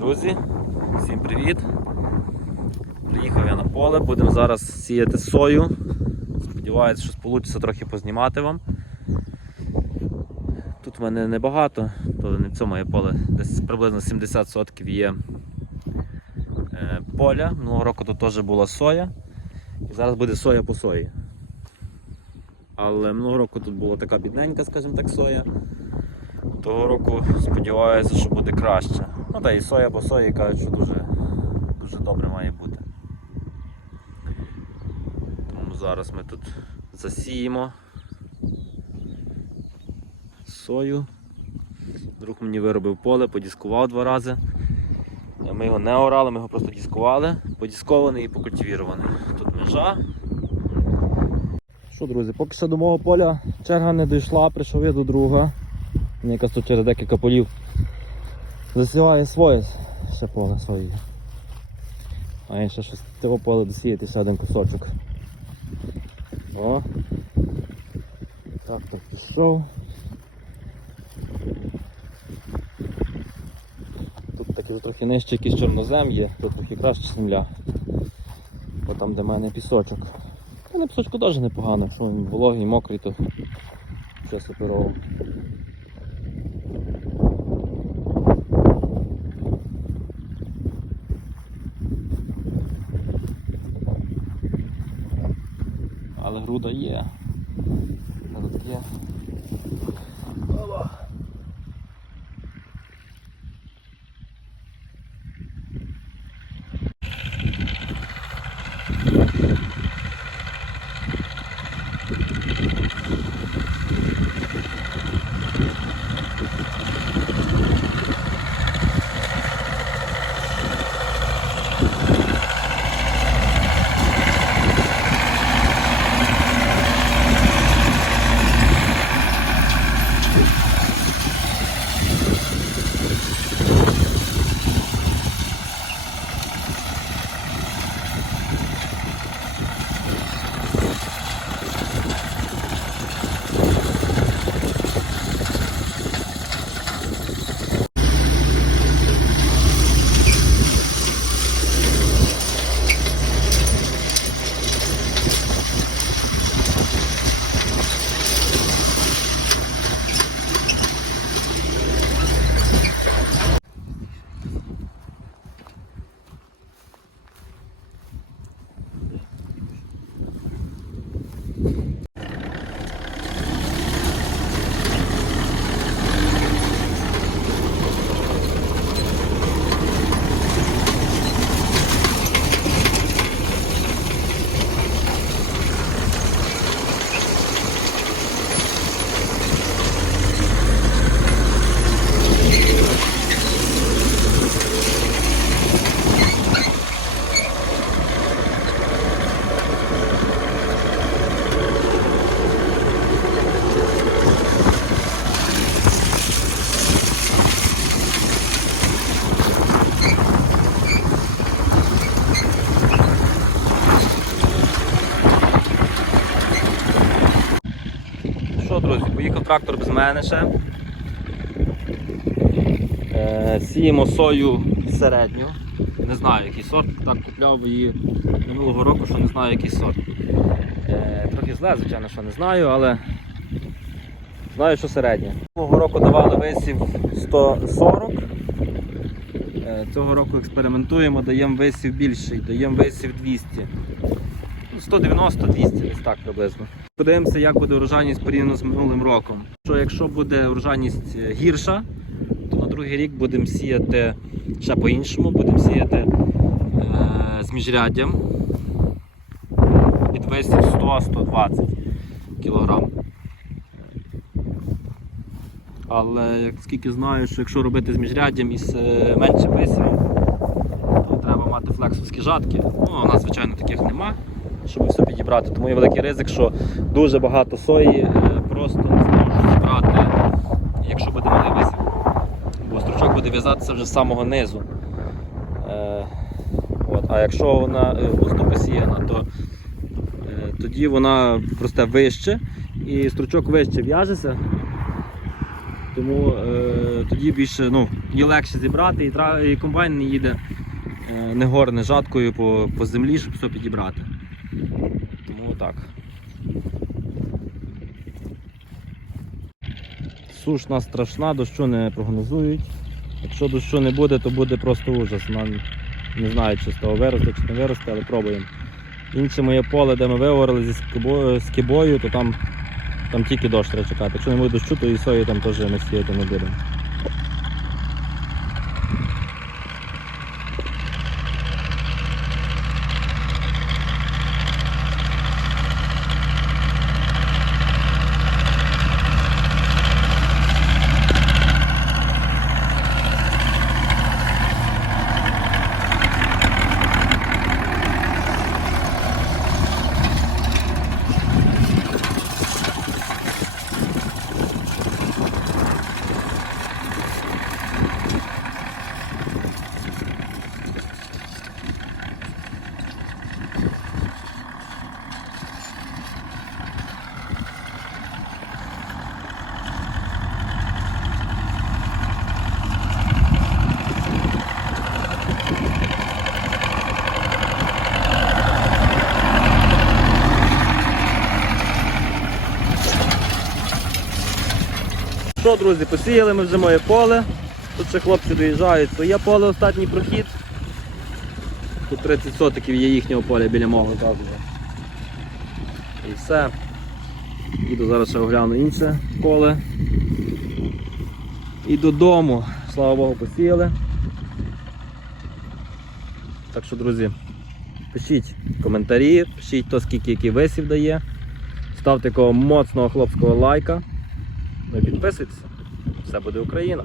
Друзі, всім привіт! Приїхав я на поле, будемо зараз сіяти сою. Сподіваюся, що вийде трохи познімати вам. Тут в мене небагато, то не в цьому є поле, десь приблизно 70% є е, поля. Минулого року тут теж була соя. І зараз буде соя по сої. Але минулого року тут була така бідненька, скажімо так, соя. Того року сподіваюся, що буде краще. Ну та і соя по сої кажуть, що дуже, дуже добре має бути. Тому зараз ми тут засіємо сою. Друг мені виробив поле, подіскував два рази. Ми його не орали, ми його просто діскували, подіскований і покультивірований. Тут межа. Що, друзі, поки що до мого поля черга не дійшла, прийшов я до друга. Мені якось тут через декілька полів засіває своє ще поле своє. А я ще щось цього поля досіяти ще один кусочок. О! Так, так пішов. Тут таки трохи нижче якийсь чорнозем є, тут трохи краще земля. Бо там де в мене пісочок. На пісочку теж непогано, якщо він вологий, мокрий, то все суперово. Але груда є. Груд є. Трактор без мене ще. Е, сіємо сою середню. Не знаю який сорт, так купляв її минулого року, що не знаю який сорт. Е, трохи зле, звичайно, що не знаю, але знаю, що середня. Минулого року давали висів 140. Е, цього року експериментуємо, даємо висів більший, даємо висів 200. 190-200 десь так приблизно. Подивимося, як буде урожайність порівняно з минулим роком. Що якщо буде урожайність е, гірша, то на другий рік будемо сіяти ще по-іншому, будемо сіяти е, з міжряддям від висів 100-120 кг. Але як скільки знаю, що якщо робити з міжряддям із е, меншим висівом, то треба мати флексовські жатки. Ну, у нас, звичайно, таких нема, щоб все підібрати. Тому є великий ризик, що дуже багато сої е, просто не зможуть зібрати, якщо буде малий висів. Бо стручок буде в'язатися вже з самого низу. Е, от. А якщо вона е, густо посіяна, то тоді вона росте вище і стручок вище в'яжеться. Тому е, тоді більше ну, і легше зібрати, і, і комбайн не їде е, не горне жаткою по, по землі, щоб все підібрати. Тому так. Сушна страшна, дощу не прогнозують. Якщо дощу не буде, то буде просто ужас. Нам не знаю, чи з того виросте, чи не виросте, але пробуємо. Інше моє поле, де ми виговорили зі скибою, то там, там тільки дощ треба чекати. Якщо не буде дощу, то і сої там теж ми сіяти не будемо. Що, друзі, посіяли ми вже моє поле. Тут ще хлопці доїжджають. Своє поле останній прохід. Тут 30 сотиків є їхнього поля біля мого завжди. І все. Іду зараз ще огляну інше поле. І додому. Слава Богу, посіяли. Так що, друзі, пишіть коментарі, пишіть хто скільки який висів дає. Ставте такого моцного хлопського лайка. Ну і підписуйтесь. Все буде Україна.